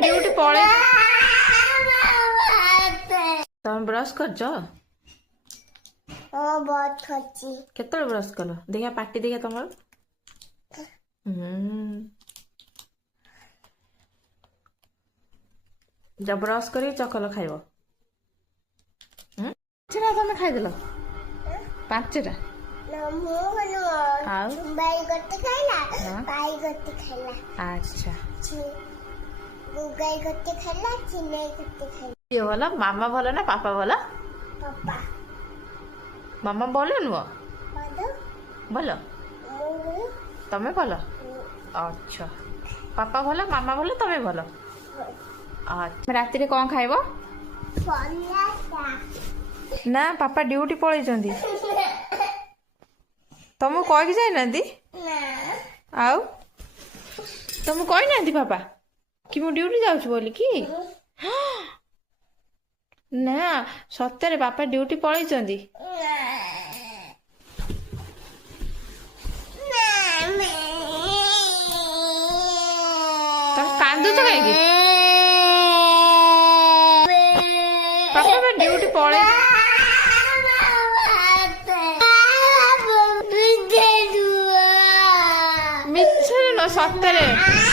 duty पळे तुम brush करछ बहुत खर्ची केतल ब्रश कल देखिया पार्टी देखिया तुम जब ब्रश कर चकल खाइब तुम खाईदेल पांचटा अच्छा ये भल मामा भल ना पापा भल मामा भल नुह भल तमें भल अच्छा पापा भल मामा भल तमें भल अच्छा राति रे कौन खाइब ना पापा ड्यूटी पळैचंदी तुमको कह जाई नांदी आउ तुमको कही नांदी पापा कि मु ड्यूटी जाउछ बोली कि ना सत्य पापा ड्यूटी पळैचंदी तुम कांदुछ कहीं पापा ड्यूटी पळे मिछ न सत्य